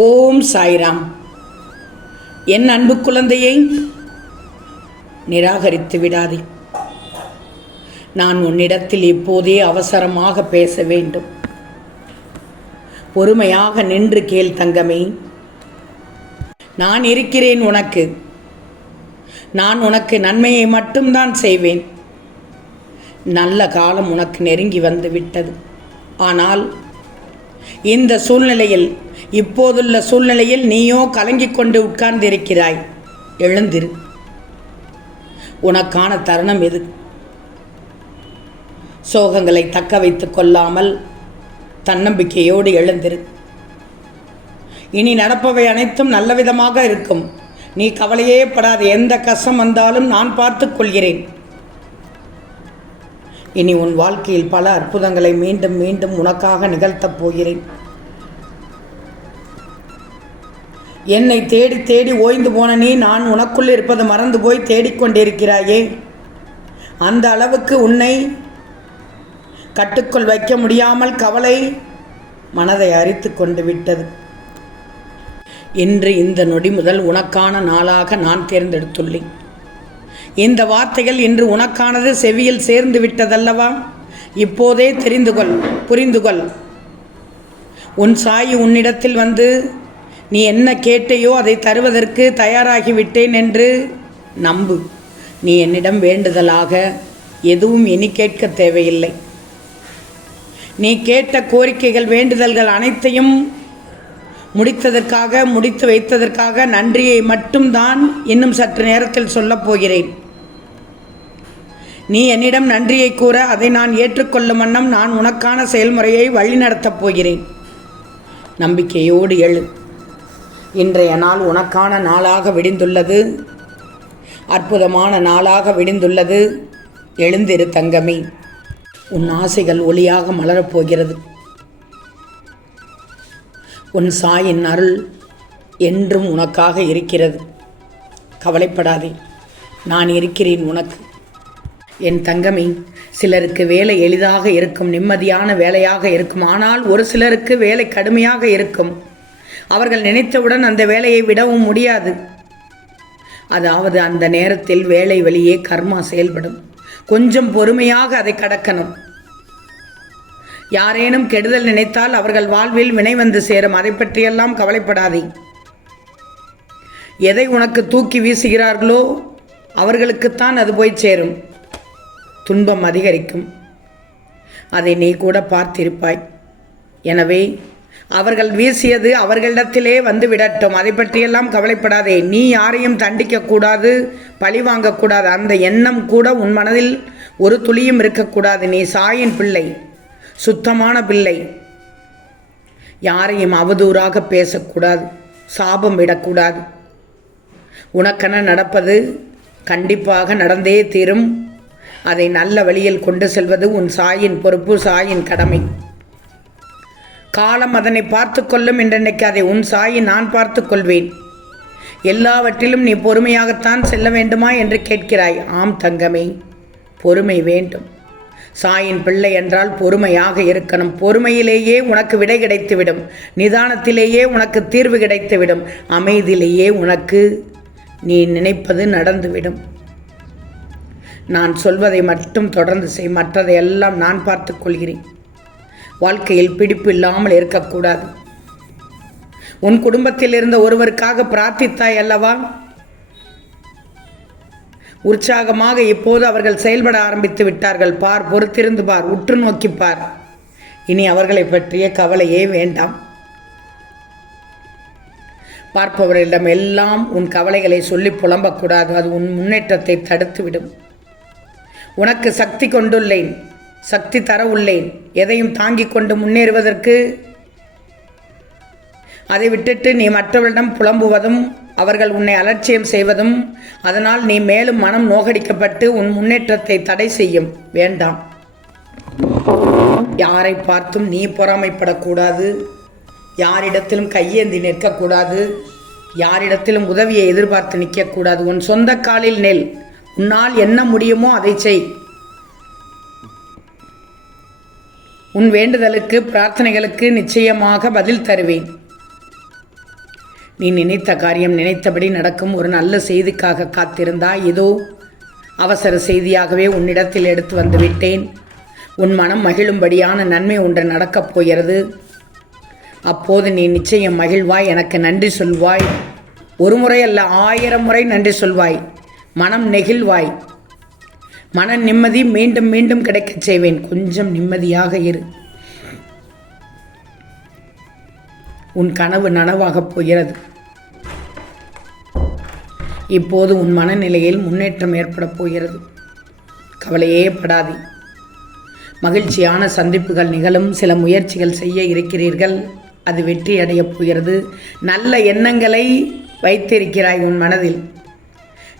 ஓம் சாய்ராம். என் அன்பு குழந்தையை நிராகரித்து விடாதே. நான் உன்னிடத்தில் இப்போதே அவசரமாக பேச வேண்டும். பொறுமையாக நின்று கேள் தங்கமே. நான் இருக்கிறேன் உனக்கு. நான் உனக்கு நன்மையை மட்டும்தான் செய்வேன். நல்ல காலம் உனக்கு நெருங்கி வந்து விட்டது. ஆனால் இந்த சூழ்நிலையில், இப்போதுள்ள சூழ்நிலையில் நீயோ கலங்கிக் கொண்டு உட்கார்ந்திருக்கிறாய். எழுந்திரு. உனக்கான தருணம் எது? சோகங்களை தக்க வைத்துக் கொள்ளாமல் தன்னம்பிக்கையோடு எழுந்திரு. இனி நடப்பவை அனைத்தும் நல்ல விதமாக இருக்கும். நீ கவலையே படாத. எந்த கஷ்டம் வந்தாலும் நான் பார்த்துக் கொள்கிறேன். இனி உன் வாழ்க்கையில் பல அற்புதங்களை மீண்டும் மீண்டும் உனக்காக நிகழ்த்தப் போகிறேன். என்னை தேடி தேடி ஓய்ந்து போன நீ நான் உனக்குள் இருப்பது மறந்து போய் தேடிக்கொண்டிருக்கிறாயே. அந்த அளவுக்கு உன்னை கட்டுக்குள் வைக்க முடியாமல் கவலை மனதை அரித்து கொண்டு விட்டது. இன்று இந்த நொடி முதல் உனக்கான நாளாக நான் தேர்ந்தெடுத்துள்ளேன். இந்த வார்த்தைகள் இன்று உனக்கானது செவியில் சேர்ந்து விட்டதல்லவா? இப்போதே தெரிந்து கொள், புரிந்து கொள். உன் சாய் உன்னிடத்தில் வந்து நீ என்ன கேட்டையோ அதை தருவதற்கு தயாராகிவிட்டேன் என்று நம்பு. நீ என்னிடம் வேண்டுதலாக எதுவும் இனி கேட்க தேவையில்லை. நீ கேட்ட கோரிக்கைகள், வேண்டுதல்கள் அனைத்தையும் முடித்து வைத்ததற்காக நன்றியை மட்டும்தான் இன்னும் சற்று நேரத்தில் சொல்லப் போகிறேன். நீ என்னிடம் நன்றியை கூற அதை நான் ஏற்றுக்கொள்ளும் வண்ணம் நான் உனக்கான செயல்முறையை வழிநடத்தப் போகிறேன். நம்பிக்கையோடு எழு. இன்றைய நாள் உனக்கான நாளாக விடிந்துள்ளது. அற்புதமான நாளாக விடிந்துள்ளது. எழுந்திரு தங்கமே. உன் ஆசைகள் ஒளியாக மலரப்போகிறது. உன் சாயின் அருள் என்றும் உனக்காக இருக்கிறது. கவலைப்படாதே, நான் இருக்கிறேன் உனக்கு. என் தங்கமே, சிலருக்கு வேலை எளிதாக இருக்கும், நிம்மதியான வேலையாக இருக்கும். ஆனால் ஒரு சிலருக்கு வேலை கடுமையாக இருக்கும். அவர்கள் நினைத்தவுடன் அந்த வேலையை விடவும் முடியாது. அதாவது அந்த நேரத்தில் வேலை வழியே கர்மா செயல்படும். கொஞ்சம் பொறுமையாக அதை கடக்கணும். யாரேனும் கெடுதல் நினைத்தால் அவர்கள் வாழ்வில் வினை வந்து சேரும். அதை பற்றியெல்லாம் கவலைப்படாதே. எதை உனக்கு தூக்கி வீசுகிறார்களோ அவர்களுக்குத்தான் அது போய் சேரும். துன்பம் அதிகரிக்கும். அதை நீ கூட பார்த்திருப்பாய். எனவே அவர்கள் வீசியது அவர்களிடத்திலே வந்து விடட்டும். அதை பற்றியெல்லாம் கவலைப்படாதே. நீ யாரையும் தண்டிக்கக்கூடாது, பழி வாங்கக்கூடாது. அந்த எண்ணம் கூட உன் மனதில் ஒரு துளியும் இருக்கக்கூடாது. நீ சாயின் பிள்ளை, சுத்தமான பிள்ளை. யாரையும் அவதூறாக பேசக்கூடாது, சாபம் விடக்கூடாது. உனக்கென நடப்பது கண்டிப்பாக நடந்தே தீரும். அதை நல்ல வழியில் கொண்டு செல்வது உன் சாயின் பொறுப்பு, சாயின் கடமை. காலம் அதனை பார்த்து கொள்ளும். என்றென்னைக்கு அதை உன் சாயை நான் பார்த்து கொள்வேன். எல்லாவற்றிலும் நீ பொறுமையாகத்தான் செல்ல வேண்டுமா என்று கேட்கிறாய். ஆம் தங்கமே, பொறுமை வேண்டும். சாயின் பிள்ளை என்றால் பொறுமையாக இருக்கணும். பொறுமையிலேயே உனக்கு விடை கிடைத்துவிடும். நிதானத்திலேயே உனக்கு தீர்வு கிடைத்துவிடும். அமைதியிலேயே உனக்கு நீ நினைப்பது நடந்துவிடும். நான் சொல்வதை மட்டும் தொடர்ந்து செய். மற்றதை எல்லாம் நான் பார்த்து கொள்கிறேன். வாழ்க்கையில் பிடிப்பு இல்லாமல் இருக்கக்கூடாது. உன் குடும்பத்தில் இருந்த ஒருவருக்காக பிரார்த்தித்தாய் அல்லவா? உற்சாகமாக இப்போது அவர்கள் செயல்பட ஆரம்பித்து விட்டார்கள். பார், பொறுத்திருந்து பார், உற்று நோக்கிப்பார். இனி அவர்களை பற்றிய கவலையே வேண்டாம். பார்ப்பவர்களிடம் எல்லாம் உன் கவலைகளை சொல்லி புலம்பக்கூடாது. அது உன் முன்னேற்றத்தை தடுத்துவிடும். உனக்கு சக்தி கொண்டுள்ளேன், சக்தி தர உள்ளேன். எதையும் தாங்கிக் கொண்டு முன்னேறுவதற்கு. அதை விட்டுட்டு நீ மற்றவரிடம் புலம்புவதும், அவர்கள் உன்னை அலட்சியம் செய்வதும், அதனால் நீ மேலும் மனம் நோகடிக்கப்பட்டு உன் முன்னேற்றத்தை தடை செய்யும். வேண்டாம். யாரை பார்த்தும் நீ பொறாமைப்படக்கூடாது. யாரிடத்திலும் கையேந்தி நிற்கக்கூடாது. யாரிடத்திலும் உதவியை எதிர்பார்த்து நிற்கக்கூடாது. உன் சொந்த காலில் நெல். உன்னால் என்ன முடியுமோ அதை செய். உன் வேண்டுதலுக்கு, பிரார்த்தனைகளுக்கு நிச்சயமாக பதில் தருவேன். நீ நினைத்த காரியம் நினைத்தபடி நடக்கும். ஒரு நல்ல செய்திக்காக காத்திருந்தாய். இதோ அவசர செய்தியாகவே உன்னிடத்தில் எடுத்து வந்து விட்டேன். உன் மனம் மகிழும்படியான நன்மை ஒன்று நடக்கப் போகிறது. அப்போது நீ நிச்சயம் மகிழ்வாய், எனக்கு நன்றி சொல்வாய். ஒரு முறை அல்ல, 1000 முறை நன்றி சொல்வாய். மனம் நெகிழ்வாய். மன நிம்மதி மீண்டும் மீண்டும் கிடைக்கச் செய்வேன். கொஞ்சம் நிம்மதியாக இரு. உன் கனவு நனவாகப் போகிறது. இப்போது உன் மனநிலையில் முன்னேற்றம் ஏற்படப் போகிறது. கவலையே படாதே. மகிழ்ச்சியான சந்திப்புகள் நிகழும். சில முயற்சிகள் செய்ய இருக்கிறீர்கள், அது வெற்றி அடையப் போகிறது. நல்ல எண்ணங்களை வைத்திருக்கிறாய் உன் மனதில்.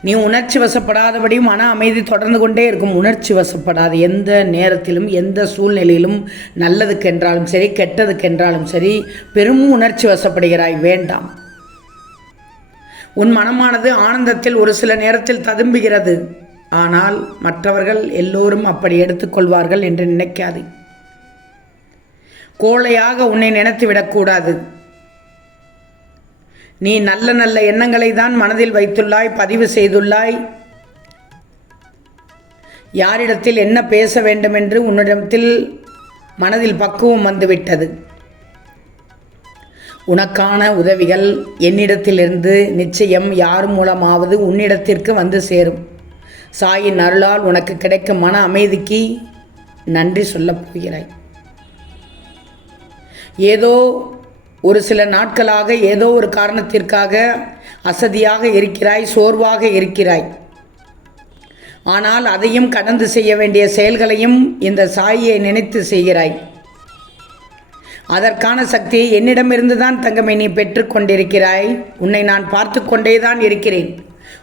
நீ உணர்ச்சி வசப்படாதபடி மன அமைதி தொடர்ந்து கொண்டே இருக்கும். உணர்ச்சி வசப்படாது. எந்த நேரத்திலும் எந்த சூழ்நிலையிலும், நல்லதுக்கென்றாலும் சரி கெட்டதுக்கென்றாலும் சரி, பெரும் உணர்ச்சி வசப்படுகிறாய். வேண்டாம். உன் மனமானது ஆனந்தத்தில் ஒரு சில நேரத்தில் ததும்புகிறது. ஆனால் மற்றவர்கள் எல்லோரும் அப்படி எடுத்துக்கொள்வார்கள் என்று நினைக்காது. கோழையாக உன்னை நினைத்து விடக்கூடாது. நீ நல்ல நல்ல எண்ணங்களை தான் மனதில் வைத்துள்ளாய், பதிவு செய்துள்ளாய். யாரிடத்தில் என்ன பேச வேண்டும் என்று உன்னிடத்தில் மனதில் பக்குவம் வந்துவிட்டது. உனக்கான உதவிகள் என்னிடத்திலிருந்து நிச்சயம் யார் மூலமாவது உன்னிடத்திற்கு வந்து சேரும். சாயின் அருளால் உனக்கு கிடைக்கும் மன அமைதிக்கு நன்றி சொல்லப் போகிறாய். ஏதோ ஒரு சில நாட்களாக ஏதோ ஒரு காரணத்திற்காக அசதியாக இருக்கிறாய், சோர்வாக இருக்கிறாய். ஆனால் அதையும் கடந்து செய்ய வேண்டிய செயல்களையும் இந்த சாயை நினைத்து செய்கிறாய். அதற்கான சக்தியை என்னிடமிருந்து தான் தங்கமே நீ பெற்றுக்கொண்டிருக்கிறாய். உன்னை நான் பார்த்து கொண்டே தான் இருக்கிறேன்.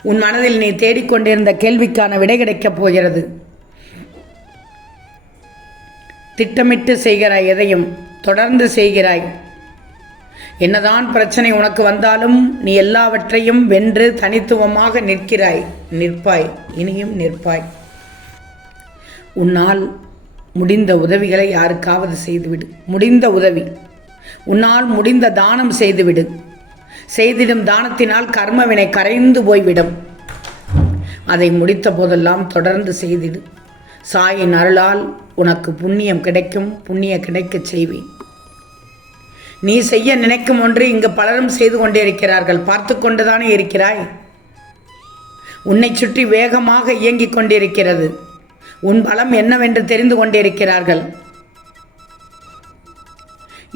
உன் மனதில் நீ தேடிக்கொண்டிருந்த கேள்விக்கான விடை கிடைக்கப் போகிறது. திட்டமிட்டு செய்கிறாய், எதையும் தொடர்ந்து செய்கிறாய். என்னதான் பிரச்சனை உனக்கு வந்தாலும் நீ எல்லாவற்றையும் வென்று தனித்துவமாக நிற்பாய். இனியும் நிற்பாய். உன்னால் முடிந்த உதவிகளை யாருக்காவது செய்துவிடு. முடிந்த உதவி. உன்னால் முடிந்த தானம் செய்துவிடு. செய்திடும் தானத்தினால் கர்மவினை கரைந்து போய்விடும். அதை முடித்த போதெல்லாம் தொடர்ந்து செய்திடு. சாயின் அருளால் உனக்கு புண்ணியம் கிடைக்கும். புண்ணியம் கிடைக்கச் செய்வேன். நீ செய்ய நினைக்கும் ஒன்று இங்கு பலரும் செய்து கொண்டே இருக்கிறார்கள். பார்த்து கொண்டுதானே இருக்கிறாய். உன்னை சுற்றி வேகமாக இயங்கிக் கொண்டிருக்கிறது. உன் பலம் என்னவென்று தெரிந்து கொண்டிருக்கிறார்கள்.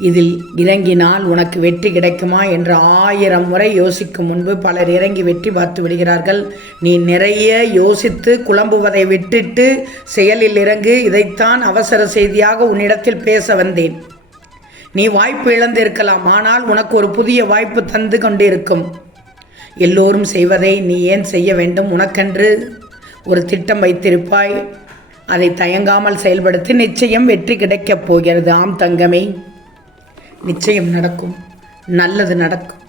இதில் இறங்கினால் உனக்கு வெற்றி கிடைக்குமா என்று 1000 முறை யோசிக்கும் முன்பு பலர் இறங்கி வெற்றி பார்த்து விடுகிறார்கள். நீ நிறைய யோசித்து குழம்புவதை விட்டுட்டு செயலில் இறங்கு. இதைத்தான் அவசர செய்தியாக உன்னிடத்தில் பேச வந்தேன். நீ வாய்ப்பு இழந்திருக்கலாம், ஆனால் உனக்கு ஒரு புதிய வாய்ப்பு தந்து கொண்டிருக்கும். எல்லோரும் செய்வதை நீ ஏன் செய்ய வேண்டும்? உனக்கென்று ஒரு திட்டம் வைத்திருப்பாய். அதை தயங்காமல் செயல்படுத்தி நிச்சயம் வெற்றி கிடைக்கப் போகிறது. ஆம் தங்கமே, நிச்சயம் நடக்கும். நல்லது நடக்கும்.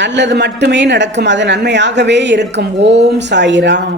நல்லது மட்டுமே நடக்கும். அது நன்மையாகவே இருக்கும். ஓம் சாயிராம்.